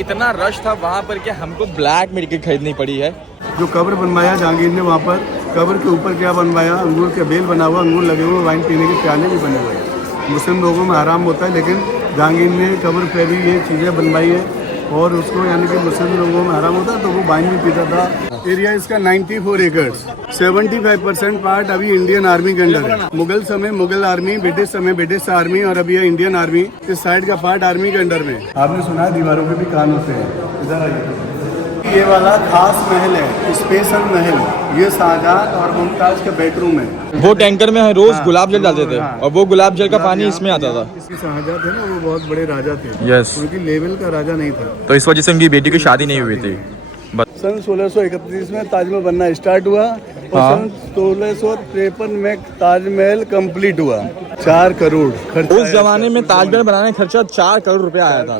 इतना रश था वहाँ पर कि हमको ब्लैक में टिकट खरीदनी पड़ी है। जो कब्र बनवाया जहांगीर ने, वहाँ पर कब्र के ऊपर क्या बनवाया, अंगूर के बेल बना हुआ, अंगूर लगे हुए, वाइन पीने के प्याले भी बने हुए हैं। मुस्लिम लोगों में हराम होता है, लेकिन जहांगीर ने कब्र पे भी ये चीज़ें बनवाई है और उसको यानी कि मुस्लिम लोगों में हराम होता है, तो वो वाइन भी पीता था। एरिया इसका 94 एकड़, 75% पार्ट अभी इंडियन आर्मी के अंडर है। मुगल समय मुगल आर्मी, ब्रिटिश समय ब्रिटिश आर्मी और अभी इंडियन आर्मी, इस साइड का पार्ट आर्मी के अंडर में। आपने सुना है दीवारों पे भी कान होते हैं। इधर आइए, ये वाला खास महल है, स्पेशल महल, ये शाहजहां और मुमताज का बेडरूम है। वो टैंकर में रोज गुलाब जल डालते थे और वो गुलाब जल का पानी इसमें आता था। इसके शाहजहां थे ना, वो बहुत बड़े राजा थे। यस, उनकी लेवल का राजा नहीं था, तो इस वजह से उनकी बेटी की शादी नहीं हुई थी। सन 1631 में ताजमहल बनना स्टार्ट हुआ और सन 1653 में ताजमहल कंप्लीट हुआ। 4 करोड़ खर्च। उस जमाने में ताजमहल बनाने का खर्चा 4 करोड़ रुपया आया था।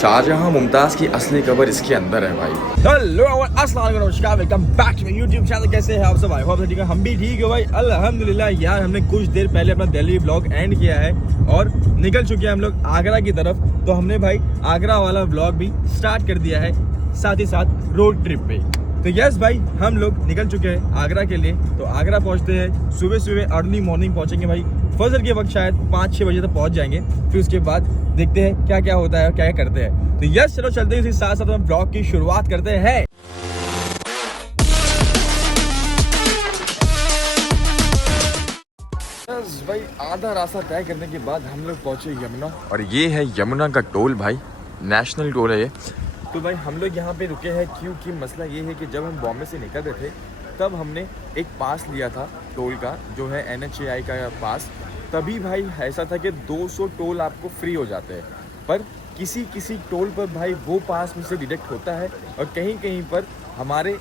शाहजहां मुमताज की असली कब्र इसके अंदर है भाई। हेलो अस्सलाम वालेकुम, नमस्कार, welcome back to my YouTube channel. कैसे हैं आप सब? आई होप ठीक है, हम भी ठीक है भाई, अल्हम्दुलिल्लाह। यार हमने कुछ देर पहले अपना दिल्ली व्लॉग एंड किया है और निकल चुके हैं हम लोग आगरा की तरफ। तो हमने भाई आगरा वाला व्लॉग भी स्टार्ट कर दिया है, साथ ही साथ रोड ट्रिप पे। तो यस भाई, हम लोग निकल चुके हैं आगरा के लिए। तो आगरा पहुंचते हैं सुबह सुबह, अर्ली मॉर्निंग पहुंचेंगे भाई। फजर के वक्त शायद 5-6 बजे तक पहुंच जाएंगे। फिर उसके बाद देखते हैं क्या क्या होता है और क्या क्या करते हैं। तो यस चलो चलते हैं, इसी साथ साथ हम ब्लॉग की शुरुआत करते हैं। यस भाई, आधा रास्ता तय करने के बाद हम लोग पहुंचे यमुना, और ये है यमुना का टोल भाई, नेशनल टोल है ये। तो भाई हम लोग यहाँ पे रुके हैं क्योंकि मसला ये है कि जब हम बॉम्बे से निकल रहे थे तब हमने एक पास लिया था टोल का, जो है NHAI का पास। तभी भाई ऐसा था कि 200 टोल आपको फ्री हो जाते हैं, पर किसी किसी टोल पर भाई वो पास में से डिडक्ट होता है और कहीं कहीं पर हमारे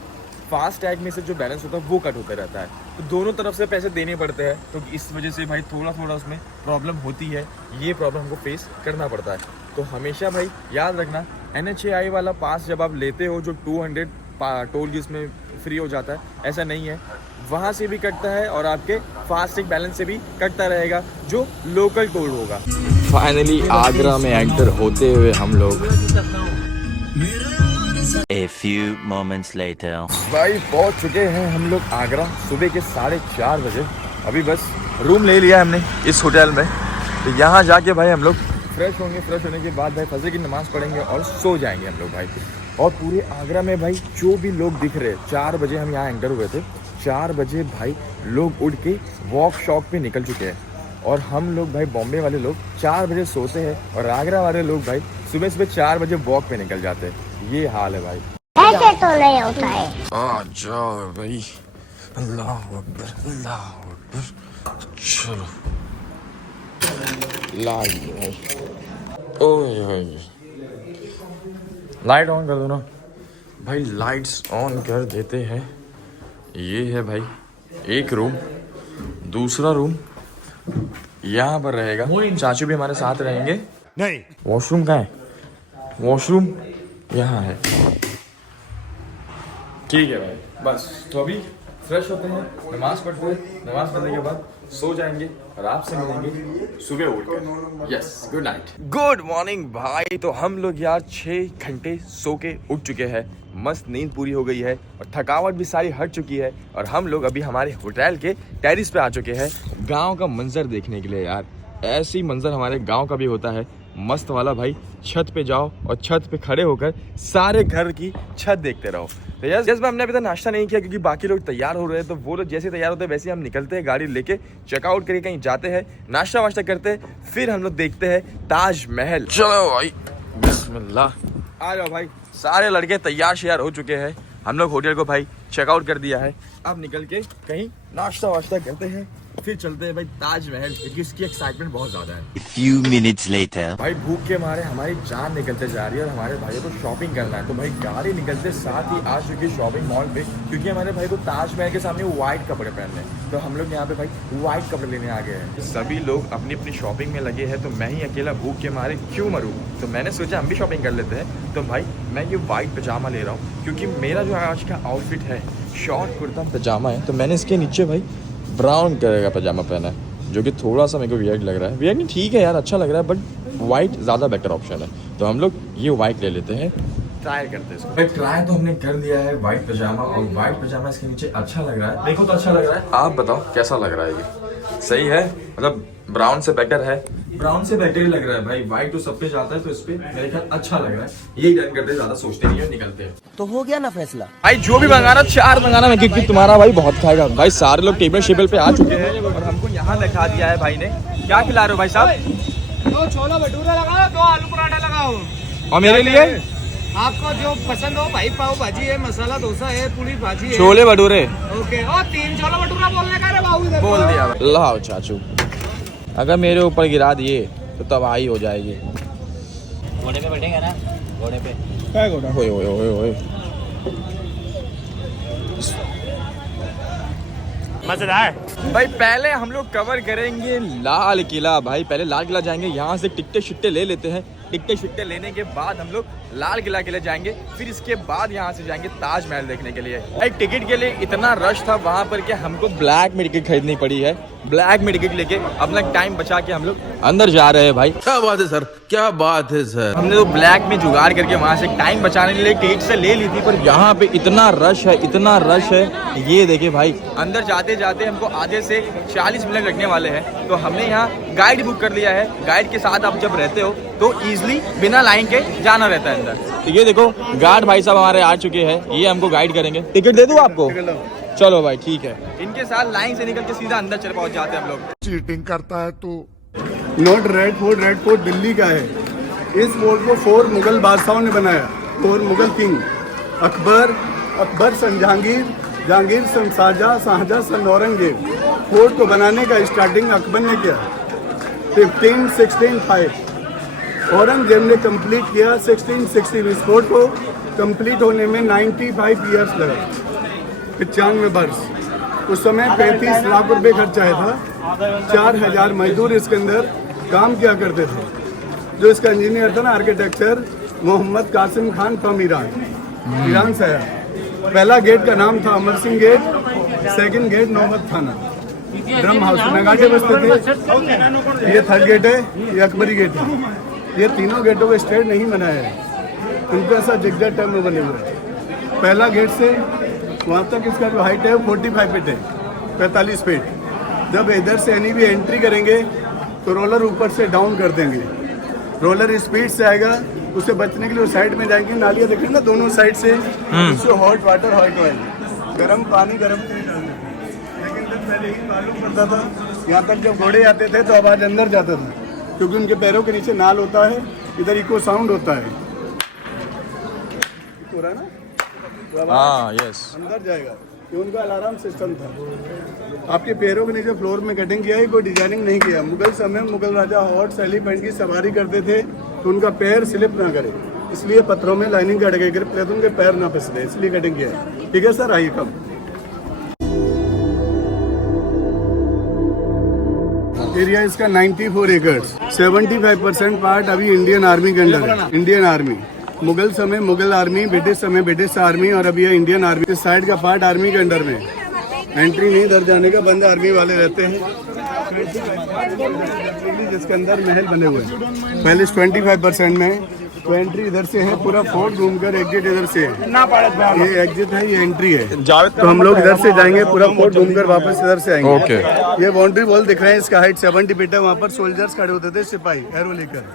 फास्ट टैग में से जो बैलेंस होता है वो कट होता रहता है। तो दोनों तरफ से पैसे देने पड़ते हैं, तो इस वजह से भाई थोड़ा थोड़ा उसमें प्रॉब्लम होती है। ये प्रॉब्लम हमको फेस करना पड़ता है। तो हमेशा भाई याद रखना, NHAI वाला पास जब आप लेते हो, जो 200 टोल जिसमें फ्री हो जाता है, ऐसा नहीं है, वहाँ से भी कटता है और आपके फास्टैग बैलेंस से भी कटता रहेगा, जो लोकल टोल होगा। फाइनली आगरा में एंटर होते हुए हम लोग A few moments later. भाई पहुंच चुके हैं हम लोग आगरा सुबह के 4:30 बजे। अभी बस रूम ले लिया हमने इस होटल में। तो यहाँ जाके भाई हम लोग फ्रेश होंगे। फ्रेश होने के बाद भाई फजर की नमाज़ पढ़ेंगे और सो जाएंगे हम लोग भाई। और पूरे आगरा में भाई जो भी लोग दिख रहे, 4 बजे हम यहाँ एंटर हुए थे, 4 बजे भाई लोग उठ के वॉक शॉप पे निकल चुके हैं। और हम लोग भाई बॉम्बे वाले लोग 4 बजे सोते हैं और आगरा वाले लोग भाई सुबह सुबह 4 बजे वॉक पे निकल जाते हैं। ये हाल है भाई। ऐसे तो नहीं होता है। आ जाओ भाई, अल्लाह अकबर, अल्लाह अकबर, चलो लाइट ऑन कर दो ना भाई। लाइट्स ऑन कर देते हैं। ये है भाई एक रूम। दूसरा रूम यहाँ पर रहेगा, चाचू भी हमारे साथ रहेंगे। नहीं, वॉशरूम कहाँ है? वॉशरूम यहाँ है। ठीक है भाई, बस तो अभी फ्रेश होते हैं, नमाज पढ़ते हैं, नमाज पढ़ने के बाद सो जाएंगे और आपसे मिलेंगे सुबह उठकर। Yes, good night, good morning भाई। तो हम लोग यार 6 घंटे सो के उठ चुके हैं, मस्त नींद पूरी हो गई है और थकावट भी सारी हट चुकी है। और हम लोग अभी हमारे होटल के टेरिस पे आ चुके हैं गांव का मंजर देखने के लिए। यार ऐसे ही मंजर हमारे गांव का भी होता है, मस्त वाला भाई। छत पे जाओ और छत पे खड़े होकर सारे घर की छत देखते रहो। तो यस हमने अभी तक नाश्ता नहीं किया क्योंकि बाकी लोग तैयार हो रहे हैं। तो वो लोग जैसे तैयार होते हैं वैसे हम निकलते हैं, गाड़ी लेके चेकआउट करके कहीं जाते हैं, नाश्ता वाश्ता करते हैं, फिर हम लोग देखते हैं ताजमहल। चलो भाई, बिस्मिल्लाह। आ जाओ भाई, सारे लड़के तैयार श्यार हो चुके हैं। हम लोग होटल को भाई चेकआउट कर दिया है। अब निकल के कहीं नाश्ता वाश्ता करते हैं, फिर चलते हैं भाई ताजमहल, क्योंकि इसकी एक्साइटमेंट बहुत ज्यादा है। A few minutes later. भाई भूख के मारे हमारी जान निकलते जा रही है और हमारे भाइयों को शॉपिंग करना है। तो भाई गाड़ी निकलते साथ ही आ चुकी है शॉपिंग मॉल पे, क्योंकि हमारे भाई को ताजमहल के सामने व्हाइट कपड़े पहनने हैं। तो हम लोग यहाँ पे भाई व्हाइट कपड़े लेने आ गए हैं। सभी लोग अपनी अपनी शॉपिंग में लगे हैं, तो मैं ही अकेला भूख के मारे क्यों मरूँ। तो मैंने सोचा हम भी शॉपिंग कर लेते हैं। तो भाई मैं ये व्हाइट पजामा ले रहा हूँ, क्योंकि मेरा जो आज का आउटफिट है शॉर्ट कुर्ता पजामा है। तो मैंने इसके नीचे भाई ब्राउन कलर का पजामा पहना है, जो कि थोड़ा सा मेरे को वियर्ड लग रहा है। वियर्ड नहीं, ठीक है यार, अच्छा लग रहा है, बट वाइट ज़्यादा बेटर ऑप्शन है, तो हम लोग ये वाइट ले लेते हैं, ट्राई करते हैं इसको। ट्राई तो हमने कर लिया है वाइट पजामा, और वाइट पजामा इसके नीचे अच्छा लग रहा है, देखो तो अच्छा लग रहा है। आप बताओ कैसा लग रहा है? ये सही है, मतलब ब्राउन से बेटर है, ब्राउन से बेटर ही लग रहा है भाई। व्हाइट तो सब पे जाता है, तो इस पे मेरे ख्याल अच्छा लग रहा है। यही डन करते, ज्यादा सोचते नहीं है, निकलते हैं। तो हो गया ना फैसला। भाई जो भी मंगाना 4 मंगाना मैं, क्योंकि तुम्हारा भाई बहुत खाएगा। भाई सारे लोग टेबल शेबल पे आ चुके हैं और हमको यहाँ दिखा दिया है भाई ने। क्या खिला रहे हो भाई साहब? 2 छोला भटूरा लगाओ, 2 आलू पराठा लगाओ, और मेरे लिए आपको जो पसंद हो भाई। पाव भाजी है, मसाला डोसा है, पूरी भाजी है, छोले भटूरे ओके। और 3 छोला भटूरा बोलने का रे बाबू, देखो। बोल दिया। लाओ चाचू, अगर मेरे ऊपर गिरा दिए तो तबाही हो जाएगी। घोड़े पे बैठेगा ना, घोड़े पे। क्या घोड़ा? ओए ओए ओए ओए, मजेदार। भाई पहले हम लोग कवर करेंगे लाल किला। भाई पहले लाल किला जाएंगे, यहाँ से टिकटे शिकटे ले लेते हैं। टिकटे शिकटे लेने के बाद हम लोग लाल किला के लिए जाएंगे, फिर इसके बाद यहाँ से जाएंगे ताजमहल देखने के लिए। भाई टिकट के लिए इतना रश था वहाँ पर कि हमको ब्लैक में टिकट खरीदनी पड़ी है। ब्लैक में टिकट लेके अपना टाइम बचा के हम लोग अंदर जा रहे हैं। भाई क्या बात है सर, क्या बात है सर। हमने तो ब्लैक में जुगाड़ करके वहाँ से टाइम बचाने के लिए टिकट से ले ली थी, पर यहाँ पे इतना रश है, इतना रश है। ये देखिए भाई, अंदर जाते जाते हमको आधे से 40 मिनट लगने वाले हैं। तो हमने यहाँ गाइड बुक कर लिया है। गाइड के साथ आप जब रहते हो तो इजीली बिना लाइन के जाना रहता है अंदर। तो ये देखो गार्ड भाई साहब हमारे आ चुके हैं, ये हमको गाइड करेंगे। टिकट दे दूँ आपको? चलो भाई ठीक है। इनके साथ लाइन से निकल के सीधा अंदर चले पहुंच जाते हैं हम लोग। चीटिंग करता है तू। नोट रेड फोर्ट दिल्ली का है। इस फोर्ट को 4 मुगल बादशाहों ने बनाया, 4 मुगल किंग। अकबर सन जहांगीर, जहांगीर सन शाहजहां सन औरंगजेब। फोर्ट को बनाने का स्टार्टिंग अकबर ने किया 1565। औरंगजेब ने कंप्लीट किया 1660। इस फोर्ट को कंप्लीट होने में 95 ईयर्स लगा, 95 वर्ष। उस समय 35 लाख रुपए खर्चा आया था। 4000 मजदूर इसके अंदर काम किया करते थे। जो इसका इंजीनियर था ना, आर्किटेक्चर, मोहम्मद कासिम खान फ्रॉम ईरान से आया। पहला गेट का नाम था Amar Singh gate, second gate नौबत थाना, ड्रम हाउस, नगाड़े बजते थे। ये थर्ड गेट है, ये अकबरी गेट है। ये तीनों गेटों को स्ट्रेट नहीं बनाया है, उनके ऐसा जिगजैग टाइप में बने हुए हैं। पहला गेट से वहाँ तक इसका जो हाइट है 45 फीट है, 45 फीट। जब इधर से यानी भी एंट्री करेंगे तो रोलर ऊपर से डाउन कर देंगे। रोलर स्पीड से आएगा, उसे बचने के लिए साइड में जाएंगे। नालियाँ देखेंगे ना दोनों साइड से, उससे हॉट वाटर, हॉट ऑयल, गर्म पानी गर्म नहीं डालना। लेकिन जब पहले ही मालूम पड़ता था, यहाँ तक जब घोड़े आते थे तो आवाज़ अंदर जाता था, क्योंकि उनके पैरों के नीचे नाल होता है, इधर इको साउंड होता है। हो रहा है ना, हाँ यस, अंदर जाएगा। ये उनका अलार्म सिस्टम था। आपके पैरों के नीचे फ्लोर में कटिंग किया है, कोई डिजाइनिंग नहीं किया। मुगल समय मुगल राजा हॉर्स एलिफेंट की सवारी करते थे तो उनका पैर स्लिप ना करे, इसलिए पत्थरों में लाइनिंग काट गई, तो उनके पैर ना फिसले, इसलिए कटिंग किया है। ठीक है सर, आइए कम। एरिया इसका 94 एकड़। 75% पार्ट अभी इंडियन आर्मी के अंदर है। इंडियन आर्मी, मुगल समय मुगल आर्मी, ब्रिटिश समय ब्रिटिश आर्मी, और अभी ये इंडियन आर्मी। इस साइड का पार्ट आर्मी के अंडर में। एंट्री नहीं इधर जाने का, बंद आर्मी वाले रहते हैं। जिसके अंदर महल बने हुए हैं। पहले 25% में तो एंट्री इधर से है, पूरा फोर्ट घूमकर एग्जिट इधर से है। ये एग्जिट है, ये एंट्री है। तो हम लोग इधर से जाएंगे, पूरा फोर्ट घूमकर वापस इधर से आएंगे। ओके। ये बाउंड्री वॉल दिख रहे हैं, इसका हाइट 70 फीट है। वहाँ पर सोल्जर्स खड़े होते थे, सिपाही एरो लेकर,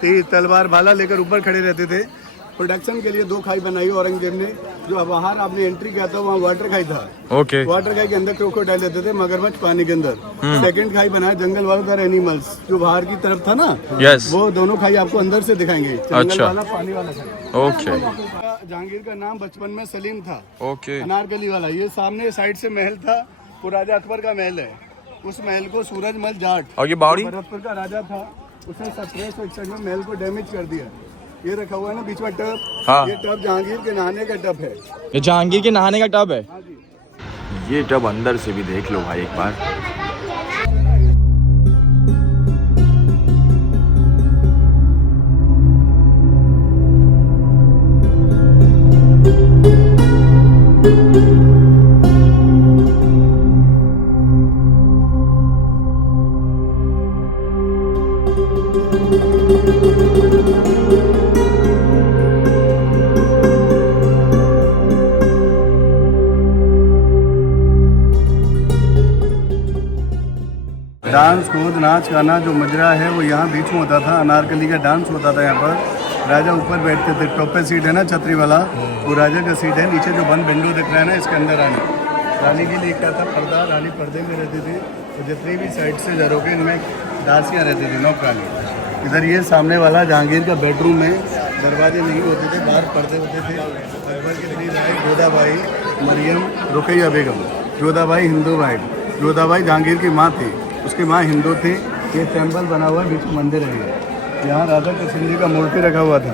तीर तलवार भाला लेकर ऊपर खड़े रहते थे। प्रोटेक्शन के लिए 2 खाई बनाई औरंगजेब ने। जो बाहर आपने एंट्री किया था वहाँ वाटर खाई था। ओके। वाटर खाई के अंदर क्रोकोडाइल रहते थे, मगरमच्छ पानी के अंदर। सेकंड खाई बनाया जंगल वाला एनिमल्स, जो बाहर की तरफ था ना। यस। वो दोनों खाई आपको अंदर से दिखाएंगे। जंगल अच्छा। वाला, पानी वाला खाई। ओके। जहांगीर का नाम बचपन में सलीम था। ओके। अनारकली वाला। ये सामने साइड से महल था, वो राजा अकबर का महल है। उस महल को सूरजमल जाट, और ये बावड़ी भरतपुर का राजा था, उसने 1761 में महल को डैमेज कर दिया। ये रखा हुआ है ना बीच में टब। हाँ। ये टब जहांगीर के नहाने का टब है। ये जहांगीर के नहाने का टब है। हाँ जी। ये टब अंदर से भी देख लो भाई एक बार। डांस कूद नाच गाना जो मजरा है वो यहाँ बीच में होता था। अनारकली का डांस होता था यहाँ पर। राजा ऊपर बैठते थे, टॉप पे सीट है ना छतरी वाला, वो राजा का सीट है। नीचे जो बंद विंडो दिख रहा है ना, इसके अंदर रानी के लिए क्या था पर्दा, रानी पर्दे में रहती थी। तो जितनी भी साइड से झरोके इनमें दासियाँ रहती थी, नौकरानी। इधर ये सामने वाला जहांगीर का बेडरूम में दरवाजे नहीं होते थे, बाहर पर्दे होते थे। अकबर की 3 राय जोधाबाई, मरियम, रुकैया बेगम। जोधाबाई हिंदू वाइफ, जोधाबाई जहांगीर की माँ थी, उसकी माँ हिंदू थी। ये टेम्पल बना हुआ है, बीच में मंदिर है। यहाँ राधा कृष्ण जी का मूर्ति रखा हुआ था,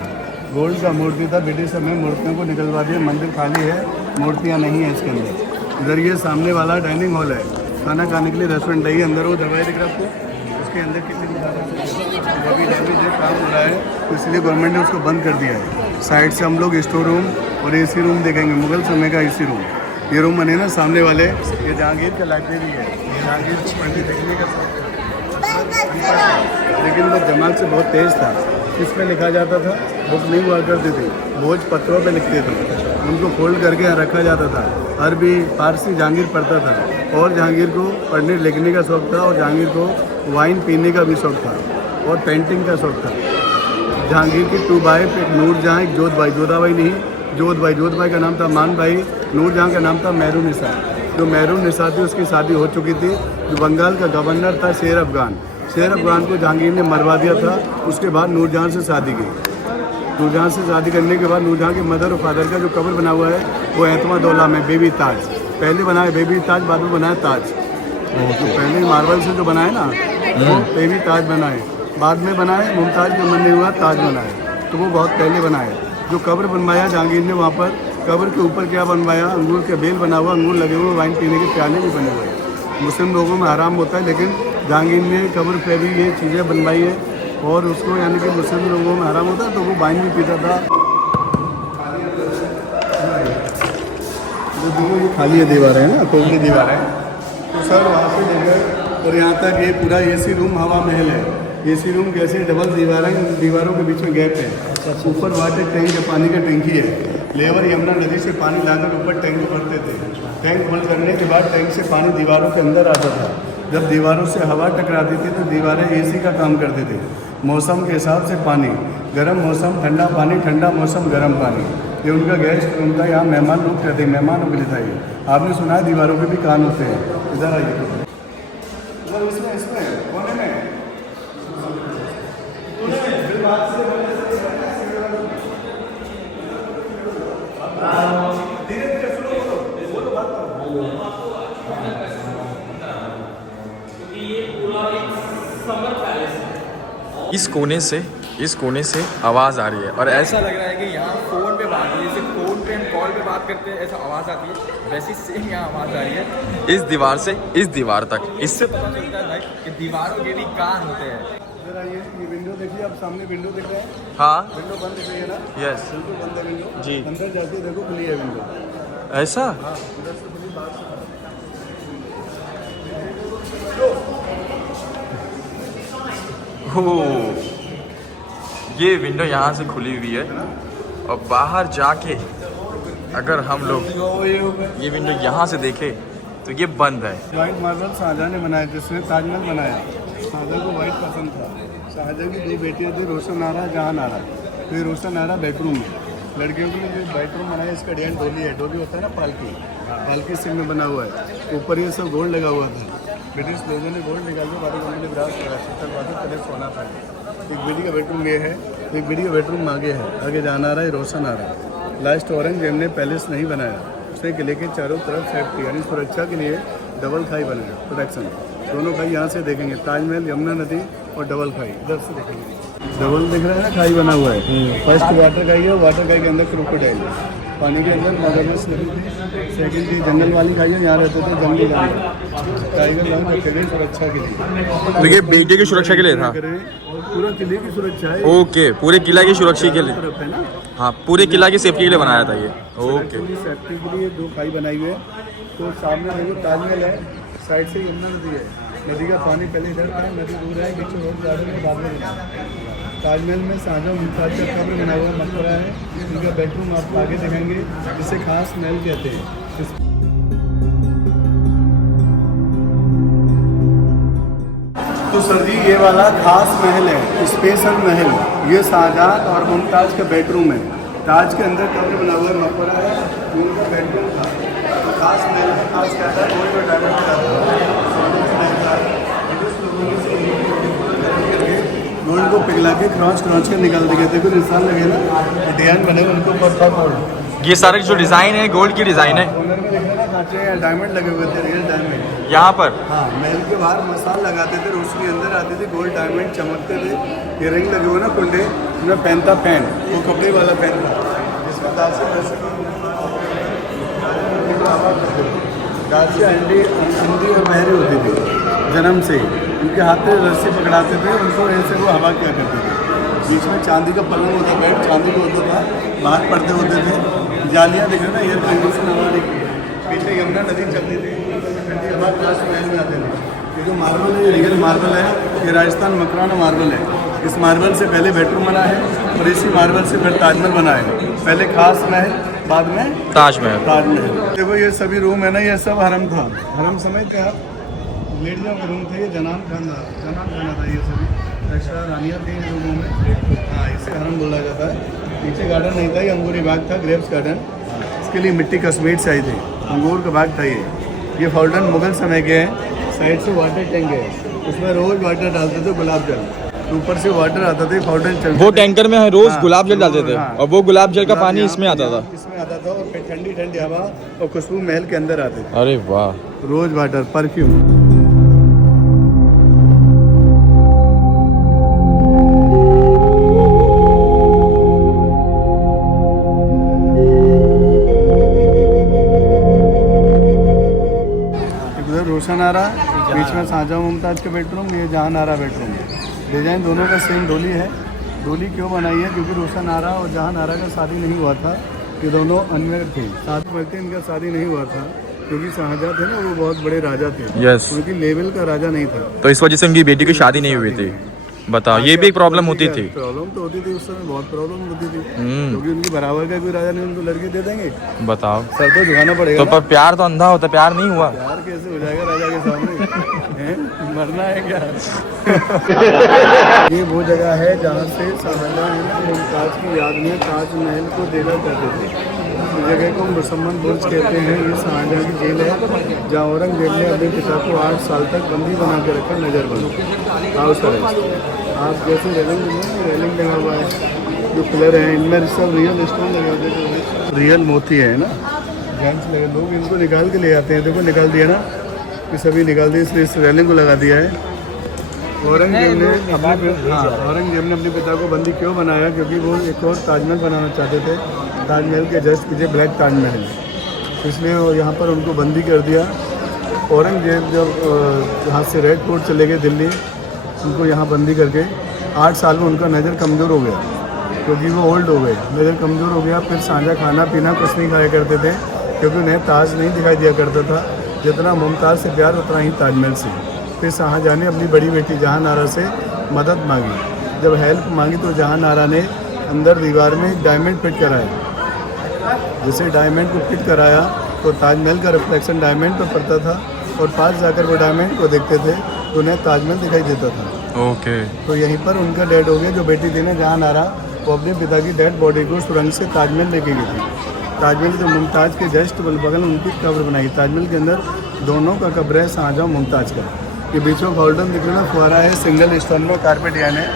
गोल्ड का मूर्ति था। ब्रिटिश समय मूर्तियों को निकलवा दिया, मंदिर खाली है, मूर्तियाँ नहीं है इसके अंदर। इधर ये सामने वाला डाइनिंग हॉल है, खाना खाने के लिए रेस्टोरेंट है। अंदर वो दवाई दिख रहा है आपको, उसके अंदर कितनी अभी डैमेज है, काम हो रहा है, तो इसलिए गवर्नमेंट ने उसको बंद कर दिया है। साइड से हम लोग स्टोर रूम और एसी रूम देखेंगे, मुगल समय का एसी रूम। ये रूम बने ना सामने वाले, ये जहांगीर का लाइब्रेरी है। जहांगीर को पढ़ने देखने का लेकिन वो दिमाग से बहुत तेज़ था। इसमें लिखा जाता था, बुक नहीं हुआ करती थी, बोझ पत्रों पे लिखते थे, उनको फोल्ड करके यहाँ रखा जाता था। अरबी फारसी जहांगीर पढ़ता था। और जहांगीर को पढ़ने लिखने का शौक़ था, और जहांगीर को वाइन पीने का भी शौक़ था, और पेंटिंग का शौक़ था। जहांगीर की 2 वाइफ, एक नूरजहाँ, एक जोधबाई। जोधाबाई नहीं, जोधबाई। जोधबाई का नाम था मान भाई, नूरजहाँ का नाम था मेहरुन्निसा। जो मेहरुन्निसा थी उसकी शादी हो चुकी थी। जो बंगाल का गवर्नर था शेर अफगान, शेर अफगान को जहांगीर ने मरवा दिया था। उसके बाद नूरजहाँ से शादी की। नूरजहाँ से शादी करने के बाद नूरजहाँ के मदर और फादर का जो कब्र बना हुआ है वो एतमादौला में बेबी ताज। पहले बनाया बेबी ताज, बाद में बनाया ताज। तो पहले मार्बल से जो बनाए ना वो बेबी ताज बनाए, बाद में बनाए मुमताज़ का मन नहीं हुआ ताज बनाए, तो वो बहुत पहले बनाए। जो कब्र बनवाया जहांगीर ने वहाँ पर, कब्र के ऊपर क्या बनवाया, अंगूर के बेल बना हुआ, अंगूर लगे हुए, वाइन पीने के प्याले भी बने हुए। मुस्लिम लोगों में हराम होता है, लेकिन जहांगीर ने कब्र पे भी ये चीज़ें बनवाई है। और उसको यानी कि मुस्लिम लोगों में हराम होता है, तो वो वाइन भी पीता था। ये खाली है दीवार है ना, खोखली दीवार है। तो सर वहाँ से लेकर और यहाँ तक ये पूरा एसी रूम, हवा महल है। एसी रूम कैसे, डबल दीवार है, दीवारों के बीच में गैप है। ऊपर वाटर टैंक है, पानी का टंकी है। लेबर यमुना नदी से पानी लाकर ऊपर टैंक भरते थे। टैंक फुल करने के बाद टैंक से पानी दीवारों के अंदर आता था। जब दीवारों से हवा टकराती थी तो दीवारें एसी का काम करती थी। मौसम के हिसाब से पानी, गर्म मौसम ठंडा पानी, ठंडा मौसम गर्म पानी। ये उनका गेस्ट रूम था। यहाँ मेहमान लोग रहते हैं, मेहमानों के लिए था ये। आपने सुना है दीवारों के भी कान होते हैं। इधर आइए, इसमें कोने में इस कोने से आवाज़ आ रही है, और ऐसा लग रहा है कि यहाँ फ़ोन पे बात, जैसे फ़ोन पे हम कॉल पे बात करते हैं ऐसा आवाज़ आती है, वैसी सेम यहाँ आवाज़ आ रही है। इस दीवार से इस दीवार तक। इससे पता चलता है भाई कि दीवारों के भी कान होते हैं। इधर आइए, ये विंडो देखिए, आप सामने विंडो दिख रहा है। हाँ, विंडो बंद दिख रही है ना? यस, बिल्कुल बंद है विंडो जी। अंदर जाके देखो, खुली है विंडो। ऐसा हाँ, इधर से खुली, बाहर से हो। ये विंडो यहाँ से खुली हुई है, और बाहर जाके अगर हम लोग ये विंडो यहाँ से देखें तो ये बंद है। वाइट मार्बल शाहजहाँ ने बनाया, जिसने ताजमहल बनाया। शाहजहाँ को वाइट पसंद था। शाहजहाँ की 2 बेटियाँ थी, रोशन आरा, जहान आरा। तो ये रोशन आरा बेडरूम है, लड़कियों के लिए जो बेडरूम बनाया। इसका डिजाइन डोली है, डोली होता है ना पालकी, पालकी सिंह में बना हुआ है। ऊपर ये सब गोल्ड लगा हुआ था। ब्रिटिश लोगों ने गोल्ड निकाल के बाकी उन्होंने ब्रास करा, पहले सोना था। एक बेटी का बेडरूम ये है, एक बेटी का बेडरूम आगे है, आगे जाना आ रहा है, रोशन आ रहा है। लास्ट औरंगजेब ने पैलेस नहीं बनाया, उसने किले के चारों तरफ सेफ्टी यानी सुरक्षा के लिए डबल खाई बनाया, प्रोटेक्शन। दोनों खाई यहाँ से देखेंगे, ताजमहल, यमुना नदी और डबल खाई इधर से देखेंगे। डबल दिख रहा है ना, खाई बना हुआ है। फर्स्ट वाटर खाई है, वाटर खाई के अंदर क्रोकोडाइल, पानी के अंदर मगरमच्छ लगी थी। सेकेंड थी जंगल वाली खाई है, यहाँ रहते थे जंगली जानवर। टाइगर लाइन रखे गए सुरक्षा के लिए। तो ये बेटे की सुरक्षा के लिए था, पूरा किले की सुरक्षा है। ओके, पूरे किला की सुरक्षा के लिए, तरफ है ना। हाँ, पूरे किला की सेफ्टी के लिए बनाया था ये। ओके, सेफ्टी के लिए 2 खाई बनाई हुई है। तो सामने देखो ताजमहल है, साइड से यमुना नदी है। नदी का पानी पहले इधर था, नदी दूर है, पीछे रोड गार्डन में बाद में। ताजमहल में शाहजहाँ मुमताज़ का कब्र बना हुआ मकबरा है। इनका बेडरूम आप आगे देखेंगे, जिसे खास महल कहते हैं। तो सर जी ये वाला खास महल है, स्पेशल महल। ये शाहजहां और मुमताज़ का बेडरूम है। ताज के अंदर कब्र बना हुआ है, मकबरा है, उनका बेडरूम था। खास महल है, खास क्या था, गोल्ड और डायमंड का गोल्ड को पिघला के क्रॉच के निकाल दिए थे। कोई निशान लगे ना, डिजाइन बने उनको पत्थर गोल्ड। ये सारे जो डिजाइन है गोल्ड की डिजाइन है। ऑनर में देखा ना, कांचे डायमंड लगे हुए थे, रियल डायमंड यहाँ पर। हाँ, महल के बाहर मसाल लगाते थे, रोशनी अंदर आती थी, गोल्ड डायमंड चमकते थे। ये रिंग लगे हुए ना कुंडे, उनमें पहनता फैन, वो कपड़े वाला फैन था जिसमें दासी अंडी और बहरी होती थी जन्म से। उनके हाथ में रस्सी पकड़ाते थे, उनको ऐसे वो हवा किया करते थे। बीच में चांदी का पलंग होता, बेड चांदी का होता था, बाहर पर्दे होते थे, जालियाँ दिख रहे ना, एयर कंडीशन हवा निकली। पीछे यमुना नदी चलती थी, ठंडी हवा क्लास महल में आते थे। ये जो मार्बल है, ये रियल मार्बल है, ये राजस्थान मकराना मार्बल है। इस मार्बल से पहले बेडरूम बना है और इसी मार्बल से फिर ताजमहल बना है। पहले खास महल, बाद में ताजमहल। देखो ये सभी रूम है ना, ये सब हरम था। हरम समझते आप, लेडियों के रूम थे, ये जनान खाना था। ये सभी एक्स्ट्रा रानियाँ थी इन रूमों में। हाँ, इसे हरम बोला जाता है। पीछे गार्डन नहीं था, ये अंगूरी बाग था, ग्रेप्स गार्डन। इसके लिए मिट्टी कश्मीर से आई थी, अंगूर का बाग था ये फाउंटेन मुगल समय के हैं। साइड से वाटर टैंक है, उसमें रोज वाटर डालते थे, गुलाब जल। ऊपर से वाटर आता था, फाउंटेन चलता। वो टैंकर में रोज गुलाब जल डालते थे और वो गुलाब जल का पानी इसमें आता था। इसमें आता था और फिर ठंडी ठंडी हवा और खुशबू महल के अंदर आती थी। अरे वाह, रोज वाटर, परफ्यूम। रोशनारा, बीच में शाहजहां मुमताज़ के बेडरूम, ये जहांनारा बेडरूम है। डिजाइन दोनों का सेम डोली है। डोली क्यों बनाई है? क्योंकि रोशनारा और जहांनारा का शादी नहीं हुआ था, ये दोनों अनमेरिड थे। साथ में इनका शादी नहीं हुआ था क्योंकि शाहजहां थे ना, वो बहुत बड़े राजा थे। यस। उनकी लेवल का राजा नहीं था, तो इस वजह से उनकी बेटी की शादी नहीं हुई थी। बताओ, ये भी एक प्रॉब्लम होती थी। प्रॉब्लम तो होती थी उस समय, बहुत प्रॉब्लम होती थी क्योंकि उनकी बराबर का कोई राजा नहीं, उनको लड़की दे देंगे। बताओ, सर तो झुकाना पड़ेगा। तो पर प्यार तो अंधा होता, प्यार नहीं हुआ। प्यार कैसे हो जाएगा राजा के सामने? हैं? मरना है क्या? ये वो जगह है जहाँ से शाहजहां है ना, मुमताज़ की याद में ताजमहल को देखा करते थे। इस जगह को मुसम्मन बुर्ज कहते हैं। ये शाहजहां की जेल है जहाँ औरंगजेब ने अपने पिता को 8 साल तक बंदी बना के रखा, नजर बंद। House arrest. आप जैसे रेलिंग लगा हुआ है, जो पिलर है इनमें सब रियल स्टोन लगे होते हैं, रियल मोती है ना, जेंट्स लगे। लोग इनको निकाल के ले आते हैं। देखो निकाल दिया ना, ये सभी निकाल दिए, इसलिए इस रेलिंग को लगा दिया है। औरंगजेब ने अपने पिता को बंदी क्यों बनाया? क्योंकि वो एक और ताजमहल बनाना चाहते थे। ताजमहल के जस्ट पीछे ब्लैक ताजमहल, इसलिए यहाँ पर उनको बंदी कर दिया। औरंगजेब जब यहाँ से रेड कोर्ट चले गए दिल्ली, उनको यहाँ बंदी करके 8 साल में उनका नज़र कमज़ोर हो गया क्योंकि वो ओल्ड हो गए, नज़र कमज़ोर हो गया। फिर साझा खाना पीना कुछ नहीं खाया करते थे क्योंकि उन्हें ताज नहीं दिखाई दिया करता था। जितना मुमताज़ से प्यार उतना ही ताजमहल से। फिर शाहजहां ने अपनी बड़ी बेटी जहांनारा से मदद मांगी। जब हेल्प मांगी तो जहांनारा ने अंदर दीवार में डायमंड फिट कराया। जैसे डायमंड को फिट कराया तो ताजमहल का रिफ्लेक्शन डायमंड पर पड़ता था और पास जाकर वो डायमंड को देखते थे तो उन्हें ताजमहल दिखाई देता था। ओके। तो यहीं पर उनका डेड हो गया। जो बेटी थी ना जहांनारा, वो अपने पिता की डेड बॉडी को सुरंग से ताजमहल लेके गई थी। ताजमहल के मुमताज़ के जस्ट बगल में उनकी कब्र बनाई। ताजमहल के अंदर दोनों का कब्र है, शाहजहां मुमताज़ का। ये बीच में फाउंटेन दिख रहा है, फुहारा है, सिंगल स्टोन में कारपेट यान है।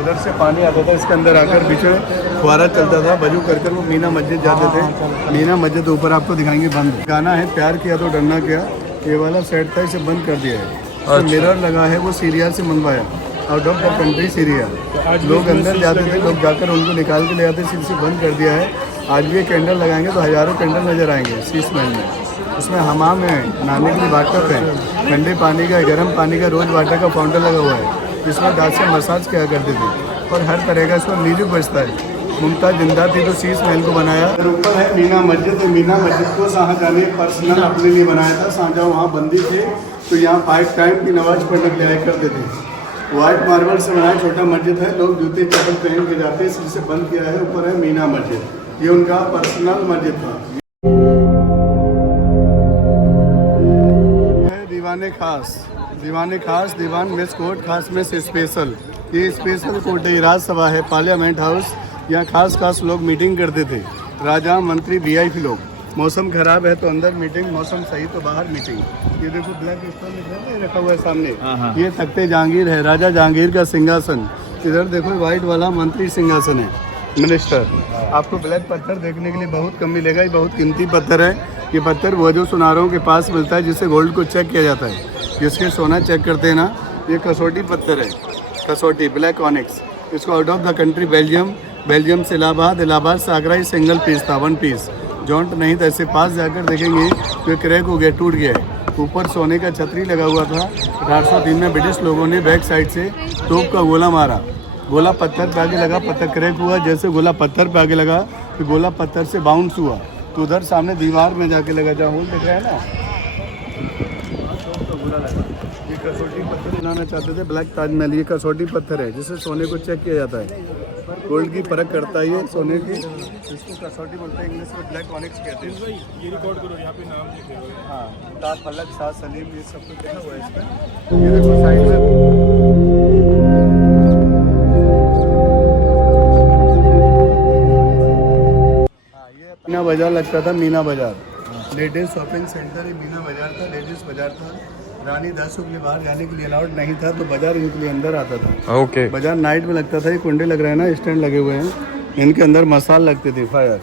उधर से पानी आता था, इसके अंदर आकर बीच में फुहारा चलता था। वजू कर वो मीना मस्जिद जाते थे। मीना मस्जिद ऊपर आपको दिखाएंगे बंद। गाना है प्यार किया तो डरना क्या, ये वाला सेट था, इसे बंद कर दिया है। तो मिरर लगा है, वो सीरिया से मंगवाया, out of the country Syria. लोग अंदर जाते थे, लोग जाकर उनको निकाल के ले आते थे, इसे बंद कर दिया है। आज भी ये कैंडल लगाएंगे तो हज़ारों कैंडल नज़र आएंगे शीश महल में। उसमें हमाम है, नहाने के लिए बाथटब है, ठंडे पानी का, गर्म पानी का, रोज वाटर का फाउंटेन लगा हुआ है जिसमें दांत से मसाज किया करते थे और हर तरह का इसमें म्यूजिक बजता है। मुमताज़ जिंदा थी तो शीश महल को बनाया। ऊपर है मीना मस्जिद। मीना मस्जिद को शाहजहां ने पर्सनल अपने लिए बनाया था। शाहजहां वहाँ बंदी थे तो यहाँ 5 टाइम की नमाज पढ़ने के लिए आया करते थे। वाइट मार्बल से बनाया छोटा मस्जिद है। लोग जूते चप्पल पहन के जाते हैं, इसलिए बंद किया है। ऊपर है मीना मस्जिद, ये उनका पर्सनल मस्जिद था। दीवाने खास दीवान मेस कोर्ट, खास मेस स्पेशल। ये स्पेशल कोर्ट है, राज्यसभा है, पार्लियामेंट हाउस। यहाँ खास लोग मीटिंग करते थे, राजा मंत्री वीआईपी लोग। मौसम खराब है तो अंदर मीटिंग, मौसम सही तो बाहर मीटिंग। ये देखो ब्लैक स्टोन रखा हुआ है सामने, ये तख्ते जहांगीर है, राजा जहांगीर का सिंहासन। इधर देखो व्हाइट वाला मंत्री सिंहासन है, मिनिस्टर। आपको ब्लैक पत्थर देखने के लिए बहुत कम मिलेगा, ये बहुत कीमती पत्थर है। ये पत्थर वो जो सुनारों के पास मिलता है, जिससे गोल्ड को चेक किया जाता है, जिसके सोना चेक करते हैं ना, ये कसौटी पत्थर है, कसौटी ब्लैक ऑनिक्स। इसको out of the country Belgium से इलाहाबाद से आगरा ही सिंगल पीस था, 1 पीस। जॉइंट नहीं था, इससे पास जाकर देखेंगे तो क्रैक हो गया, टूट गया है। ऊपर सोने का छतरी लगा हुआ था। 1803 में ब्रिटिश लोगों ने बैक साइड से तोप का गोला मारा, गोला पत्थर पे आगे लगा, पत्थर क्रैक हुआ। जैसे गोला पत्थर पे आगे लगा तो गोला पत्थर से बाउंस हुआ, तो उधर सामने दीवार में जाके लगा, जहाँ होल दिख रहा है ना, तोप का गोला लगा। ये कसौटी पत्थर बनाना चाहते थे, ब्लैक ताजमहल। ये कसौटी पत्थर है, जिससे सोने को चेक किया जाता है, गोल्ड की परख करता है ये सोने की। इसको कसौटी बोलते हैं, इंग्लिश में ब्लैक ऑनिक्स कहते हैं। ये रिकॉर्ड करो, यहाँ पे नाम लिखे हुए हैं। हाँ, ताज फलक, शाह सलीम, ये सब कुछ लिखा हुआ है इस पर। ये देखो साइड में मीना बाजार लगता था, मीना बाजार लेडीज शॉपिंग सेंटर। ये मीना बाजार था, लेडीज बाजार था। रानी दासों के लिए बाहर जाने के लिए अलाउड नहीं था, तो बाजार इनके लिए अंदर आता था। ओके। बाजार नाइट में लगता था। ये कुंडे लग रहे हैं ना, स्टैंड लगे हुए हैं, इनके अंदर मसाल लगते थे, फायर।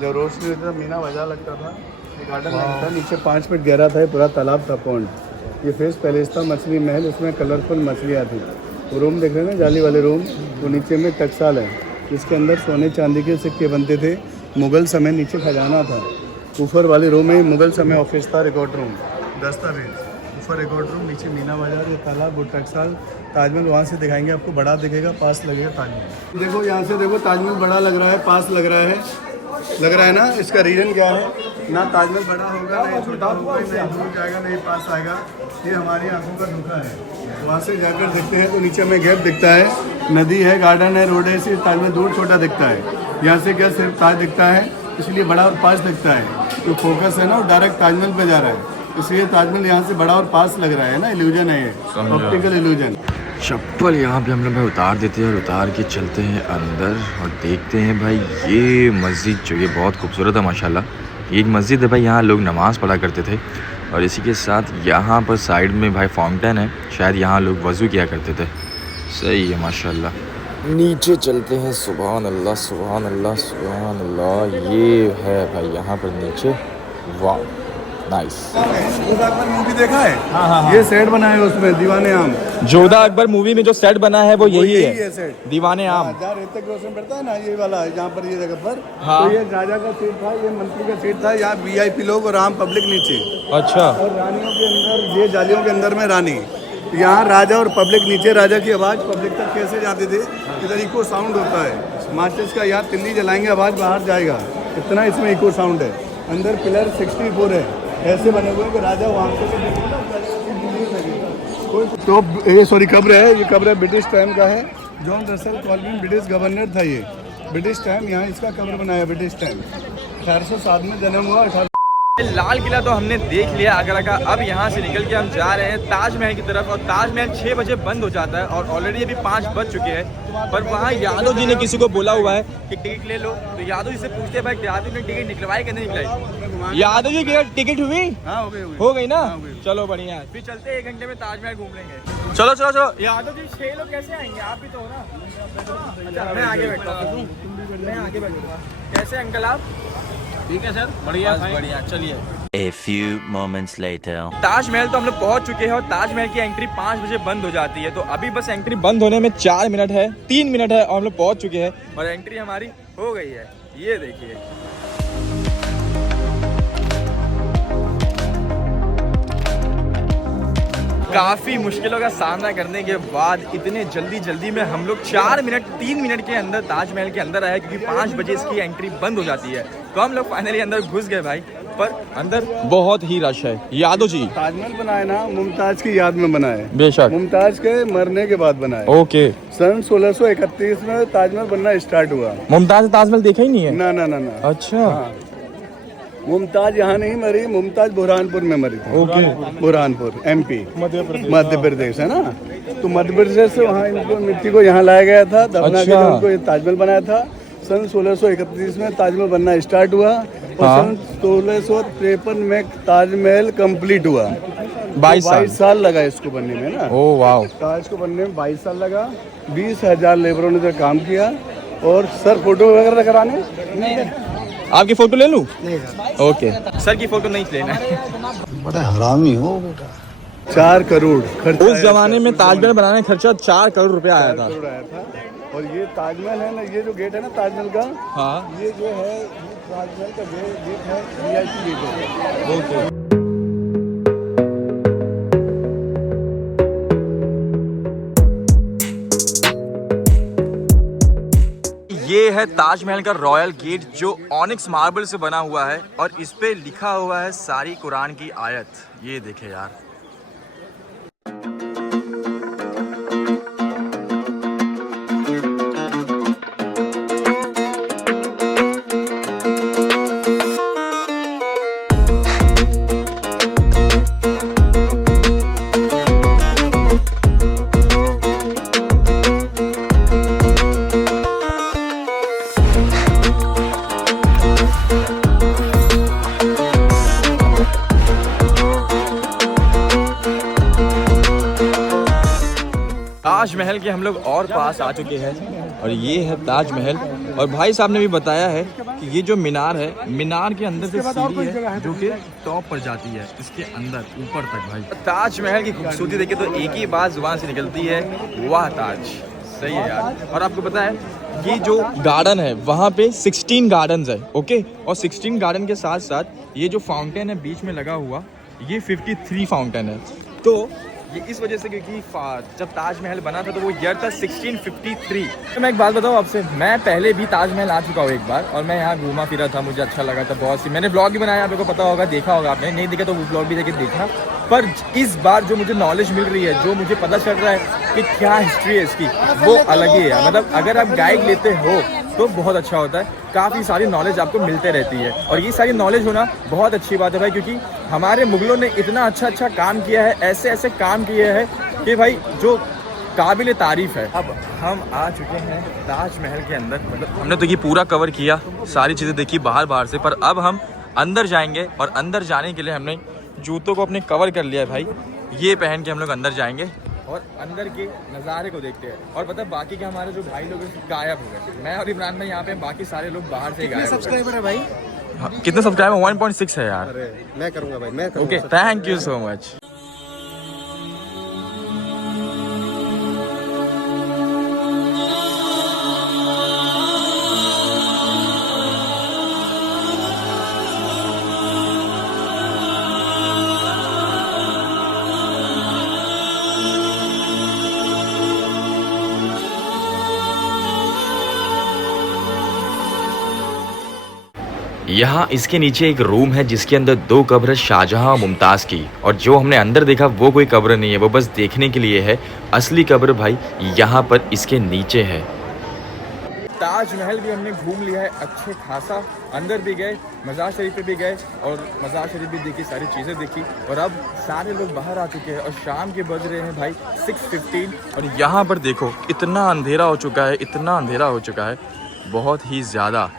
जब रोशनी होती था, मीना बाजार लगता था। ये गार्डन था, नीचे 5 फीट गहरा था, पूरा तालाब था, पॉन्ड। ये फेस पैलेस था, मछली महल, उसमें कलरफुल मछलियाँ थी। वो रूम देख रहे हैं ना, जाली वाले रूम, वो नीचे में टकसाल है, जिसके अंदर सोने चांदी के सिक्के बनते थे। मुगल समय नीचे खजाना था। ऊपर वाले रूम में मुगल समय ऑफिस था, रिकॉर्ड रूम, दस्तावेज। ऊपर रिकॉर्ड रूम, नीचे मीना बाजार, ये तालाब, वो टकसाल। ताजमहल वहाँ से दिखाएंगे आपको, बड़ा दिखेगा, पास लगेगा ताजमहल। देखो यहाँ से देखो, ताजमहल बड़ा लग रहा है, पास लग रहा है ना। इसका रीज़न क्या है? ना ताजमहल बड़ा होगा, ना छोटा होगा, ना दूर जाएगा, नहीं पास आएगा। ये हमारी आंखों का धोखा है। वहाँ से जाकर देखते हैं तो नीचे में गैप दिखता है, नदी है, गार्डन है, रोड है, इसलिए ताजमहल दूर छोटा दिखता है। यहाँ से क्या सिर्फ ताज दिखता है, इसलिए बड़ा और पास दिखता है। तो फोकस है ना, वो डायरेक्ट ताजमहल पे जा रहा है, इसलिए ताजमहल यहाँ से बड़ा और पास लग रहा है ना, इल्यूजन है ये, ऑप्टिकल इल्यूजन। चप्पल यहाँ पे हम लोग भाई उतार देते हैं और उतार के चलते हैं अंदर और देखते हैं भाई ये मस्जिद जो ये बहुत खूबसूरत है माशाल्लाह। ये एक मस्जिद है भाई, यहाँ लोग नमाज़ पढ़ा करते थे और इसी के साथ यहाँ पर साइड में भाई फाउंटेन है, शायद यहाँ लोग वज़ू किया करते थे। सही है माशाल्लाह। नीचे चलते हैं, सुभान अल्लाह सुभान अल्लाह सुभान अल्लाह। ये है भाई यहाँ पर नीचे, वाह नाइस। जोधा अकबर मूवी देखा है? हाँ। ये सेट बना है उसमें, दीवाने आम। जोधा अकबर मूवी में जो सेट बना है वो यही है, सेट दीवाने आम। जहाँ ऋतिक रोशन बैठता है ना, ये वाला जहाँ पर ये जगह पर। हाँ। तो ये राजा का सीट था, ये मंत्री का सीट था, यहाँ वीआईपी लोग और आम पब्लिक नीचे। अच्छा। और रानियों के अंदर, ये जालियों के अंदर में रानी, यहाँ राजा और पब्लिक नीचे। राजा की आवाज़ पब्लिक तक कैसे जाती थी? इधर इको साउंड होता है माचिस का, यहाँ तिल्ली जलाएंगे आवाज़ बाहर जाएगा, इतना इसमें इको साउंड है। अंदर पिलर 64 है, ऐसे बने हुए हैं कि राजा वहाँ से तो ये सॉरी कब्र है, ये कब्र ब्रिटिश टाइम का है। John Russell Colvin British governor था, ये ब्रिटिश टाइम यहाँ इसका कब्र बनाया, ब्रिटिश टाइम 1807 में जन्म हुआ। लाल किला तो हमने देख लिया आगरा का। अब यहाँ से निकल के हम जा रहे हैं ताजमहल की तरफ और ताजमहल 6 बजे बंद हो जाता है और ऑलरेडी अभी 5 बज चुके हैं। पर वहाँ यादव जी ने किसी को बोला हुआ है कि टिकट ले लो, तो यादव जी से पूछते हैं भाई यादव ने टिकट निकलवाई कि नहीं निकलवाई? यादव जी की टिकट हुई? हाँ, हो गई ना। चलो बढ़िया है, फिर चलते 1 घंटे में ताजमहल घूम लेंगे। चलो चलो चलो। यादव जी 6 लोग कैसे आएंगे? आप भी तो हो ना। अच्छा मैं आगे बैठता हूँ, मैं आगे बैठूंगा। कैसे अंकल आप? ठीक है सर, बढ़िया बढ़िया। चलिए। A few moments later. Taj Mahal तो हम लोग पहुंच चुके हैं और ताजमहल की एंट्री 5 बजे बंद हो जाती है, तो अभी बस एंट्री बंद होने में 4 मिनट है, 3 मिनट है और हम लोग पहुंच चुके हैं और एंट्री हमारी हो गई है। ये देखिए काफ़ी मुश्किलों का सामना करने के बाद इतने जल्दी में हम लोग 3 मिनट के अंदर ताजमहल के अंदर आए, क्योंकि 5 बजे इसकी एंट्री बंद हो जाती है। तो हम लोग फाइनली अंदर घुस गए भाई, पर अंदर बहुत ही रश है। यादव जी ताजमहल बनाया ना मुमताज की याद में बनाया, बेशक मुमताज के मरने के बाद बनाया। ओके। सन 1631 में ताजमहल बनना स्टार्ट हुआ। मुमताज ताजमहल देखा ही नहीं है? ना। अच्छा। मुमताज यहाँ नहीं मरी, मुमताज बुरहानपुर में मरी थी। ओके। बुरहानपुर MP मध्य प्रदेश है ना। तो मध्य प्रदेश से वहाँ इनको मिट्टी को यहाँ लाया गया था, दफना के अच्छा। उनको ये ताजमहल बनाया था। सन 1631 में ताजमहल बनना स्टार्ट हुआ और हाँ। सन 1653 में ताजमहल कंप्लीट हुआ। 22 साल लगा इसको बनने में ना। ओ वाह। ताज को बनने में 22 साल लगा। 20,000 लेबरों ने जो काम किया। और सर फोटो वगैरह कराने आपकी फोटो ले लूं? ओके। सर की फोटो नहीं लेना। बड़ा हरामी हो बेटा। 4 करोड़ खर्च उस जमाने में ताजमहल बनाने का खर्चा 4 करोड़ रुपया आया था। आया था। और ये ताजमहल है ना, ये जो गेट है ना ताजमहल का, हाँ। ये जो है ये ताजमहल का गेट है, VIP गेट है। ओके। ये है ताजमहल का रॉयल गेट जो ऑनिक्स मार्बल से बना हुआ है और इस पे लिखा हुआ है सारी कुरान की आयत। ये देखे यार। ताजमहल के हम लोग और पास आ चुके हैं और ये है ताजमहल। और भाई साहब ने भी बताया है कि ये जो मीनार है, मीनार के अंदर से सीढ़ी है जो कि टॉप पर जाती है, इसके अंदर ऊपर तक। भाई ताजमहल की खूबसूरती देखिए तो एक ही बात जुबान से निकलती है, वाह ताज। सही है यार। और आपको पता है ये जो गार्डन है वहाँ पे 16 गार्डन्स है। ओके। और 16 गार्डन के साथ साथ ये जो फाउंटेन है बीच में लगा हुआ, ये 53 फाउंटेन है। तो ये इस वजह से क्योंकि जब ताजमहल बना था तो वो ईयर था 1653। तो मैं एक बात बताऊँ आपसे, मैं पहले भी ताजमहल आ चुका हूँ एक बार और मैं यहाँ घूमा फिरा था, मुझे अच्छा लगा था बहुत सी। मैंने ब्लॉग भी बनाया, आपको पता होगा, देखा होगा आपने, नहीं देखा तो वो ब्लॉग भी जाके देखना। पर इस बार जो मुझे नॉलेज मिल रही है, जो मुझे पता चल रहा है कि क्या हिस्ट्री है इसकी, वो अलग ही है। मतलब अगर आप गाइड लेते हो तो बहुत अच्छा होता है, काफ़ी सारी नॉलेज आपको मिलते रहती है। और ये सारी नॉलेज होना बहुत अच्छी बात है भाई, क्योंकि हमारे मुगलों ने इतना अच्छा काम किया है, ऐसे ऐसे काम किए हैं कि भाई जो काबिल तारीफ है। अब हम आ चुके हैं ताजमहल के अंदर। मतलब हमने तो ये पूरा कवर किया, सारी चीज़ें देखी बाहर से, पर अब हम अंदर जाएंगे और अंदर जाने के लिए हमने जूतों को अपने कवर कर लिया है भाई। ये पहन के हम लोग अंदर जाएंगे और अंदर के नज़ारे को देखते हैं। और पता बाकी के हमारे जो भाई लोग गायब हो गए। मैं और इमरान भाई यहाँ पे, बाकी सारे लोग बाहर से गायब हो गए। सब्सक्राइबर है भाई? हाँ, कितने सब्सक्राइबर? 1.6 है यार। मैं करूँगा भाई, मैं करूँगा। Okay, thank you so much. यहाँ इसके नीचे एक रूम है जिसके अंदर 2 कब्र है शाहजहां और मुमताज़ की। और जो हमने अंदर देखा वो कोई कब्र नहीं है, वो बस देखने के लिए है। असली कब्र भाई यहाँ पर इसके नीचे है। ताजमहल भी हमने घूम लिया है अच्छे खासा, अंदर भी गए, मज़ार शरीफ पे भी गए और मज़ार शरीफ भी देखी, सारी चीज़ें देखी। और अब सारे लोग बाहर आ चुके हैं और शाम के बज रहे हैं भाई 6:15। और यहाँ पर देखो इतना अंधेरा हो चुका है, इतना अंधेरा हो चुका है, बहुत ही ज़्यादा।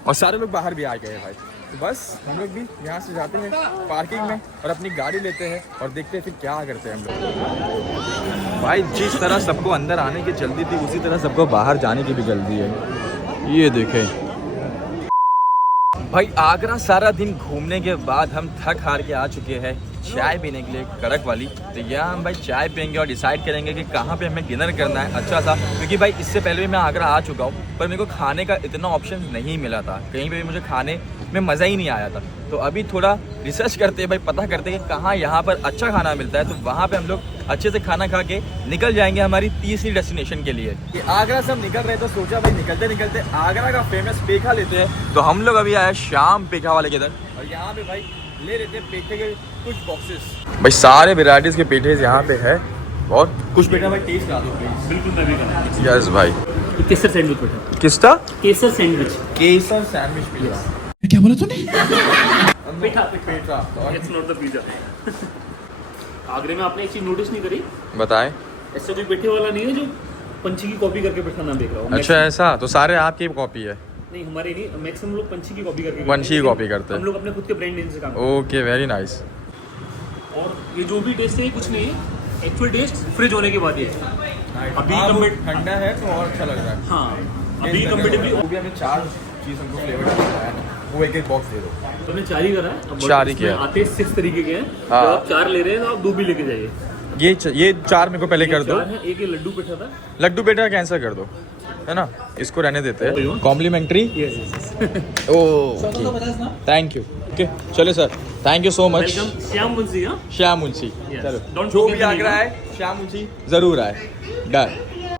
और सारे लोग बाहर भी आ गए हैं भाई। तो बस हम लोग भी यहाँ से जाते हैं पार्किंग में और अपनी गाड़ी लेते हैं और देखते हैं फिर क्या करते हैं हम लोग। भाई जिस तरह सबको अंदर आने की जल्दी थी, उसी तरह सबको बाहर जाने की भी जल्दी है। ये देखें भाई, आगरा सारा दिन घूमने के बाद हम थक हार के आ चुके हैं चाय पीने के लिए कड़क वाली। तो यहाँ हम भाई चाय पियेंगे और डिसाइड करेंगे कि कहाँ पे हमें डिनर करना है अच्छा सा। क्योंकि भाई इससे पहले भी मैं आगरा आ चुका हूँ, पर मेरे को खाने का इतना ऑप्शन नहीं मिला था, कहीं पे भी मुझे खाने में मज़ा ही नहीं आया था। तो अभी थोड़ा रिसर्च करते हैं भाई, पता करते हैं कि कहाँ यहाँ पर अच्छा खाना मिलता है। तो वहाँ पर हम लोग अच्छे से खाना खा के निकल जाएंगे हमारी तीसरी डेस्टिनेशन के लिए। कि आगरा से हम निकल रहे तो सोचा भाई निकलते निकलते आगरा का फेमस पेठा लेते हैं। तो हम लोग अभी आए शाम पेठा वाले के इधर और यहाँ पे भाई ले लेते हैं पेठे के कुछ बॉक्सेस। भाई सारे वेराइटीज़ के पेठे यहाँ पे है और कुछ पेठा भाई टेस्ट ला दो प्लीज। बिल्कुल मैं भी करूँगा। यस भाई। केसर सैंडविच बेटा। किसका? केसर सैंडविच। Kesar sandwich please. क्या बोला तूने? पेठा पेठा इट्स नॉट द पिज्जा। आगरे में आपने एक चीज नोटिस नहीं करी, बताएं। ऐसा कोई पेठे वाला नहीं है जो पंछी की कॉपी करके पेठा नाम देख रहा हूँ। अच्छा ऐसा, तो सारे आपकी कॉपी है? नहीं, हमारे नहीं, मैक्सिमम लोग पंछी की कॉपी करके पंछी की कॉपी करते हैं। हम लोग अपने खुद के ब्रांड नेम से काम करते ओके, वेरी नाइस। हैं। और ये जो भी टेस्ट है ये कुछ नहीं है, एक्चुअल टेस्ट फ्रिज होने के बाद ये है। अभी ठंडा है तो और अच्छा लग रहा है। हाँ, अभी कंपेटिवली वो भी हमें 4 चीज हमको फ्लेवर बताया ना, वो एक बॉक्स दे दो। तो हमने 4 ही करा है। अब 4 ही इसमें किया। आते 6 तरीके के हैं। हाँ। तो आप 4 ले रहे हैं तो आप 2 भी लेके जाइए। ये 4 मेरे को पहले कर दो। 4 है, एक ये लड्डू पेठा था। लड्डू पेठा कैंसिल कर दो, है ना, इसको रहने देते हैं। Complimentary. Okay, thank you. Okay चलो sir, thank you so much. Welcome Shyam Munshi. हाँ, श्याम मुंशी। Yes. चलो Don't जो forget भी the आगरा name. है श्याम मुंशी जरूर आए। डन।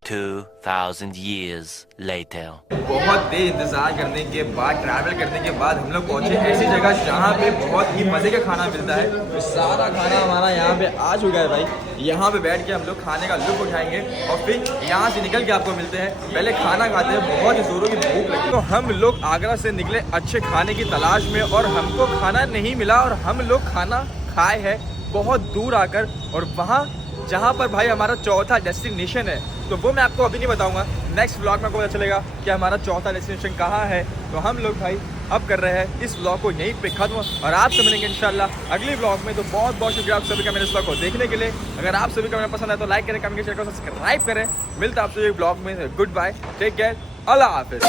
2,000 years later. बहुत देर इंतजार करने के बाद, ट्रैवल करने के बाद हम लोग पहुंचे ऐसी जगह जहाँ पे बहुत ही मज़े का खाना मिलता है। तो सारा खाना हमारा यहाँ पे आ चुका है भाई। यहाँ पे बैठ के हम लोग खाने का लुत्फ उठाएंगे और फिर यहाँ से निकल के आपको मिलते हैं। पहले खाना खाते हैं, बहुत ही जोरों की भूख लगी। तो हम लोग आगरा से निकले अच्छे खाने की तलाश में और हमको खाना नहीं मिला और हम लोग खाना खाए हैं बहुत दूर आकर, और वहाँ जहाँ पर भाई हमारा चौथा डेस्टिनेशन है, तो वो मैं आपको अभी नहीं बताऊंगा। नेक्स्ट व्लॉग में आपको पता चलेगा कि हमारा चौथा डेस्टिनेशन कहाँ है। तो हम लोग भाई अब कर रहे हैं इस व्लॉग को यहीं पे खत्म, और आपसे मिलेंगे इंशाल्लाह अगले व्लॉग में। तो बहुत बहुत शुक्रिया आप सभी का मेरे इस व्लॉग को देखने के लिए। अगर आप सभी का मेरा पसंद है तो लाइक करें, कमेंट करें, सब्सक्राइब करें। मिलता है आपसे एक व्लॉग में। गुड बाय, टेक केयर, अल्लाह हाफिज़।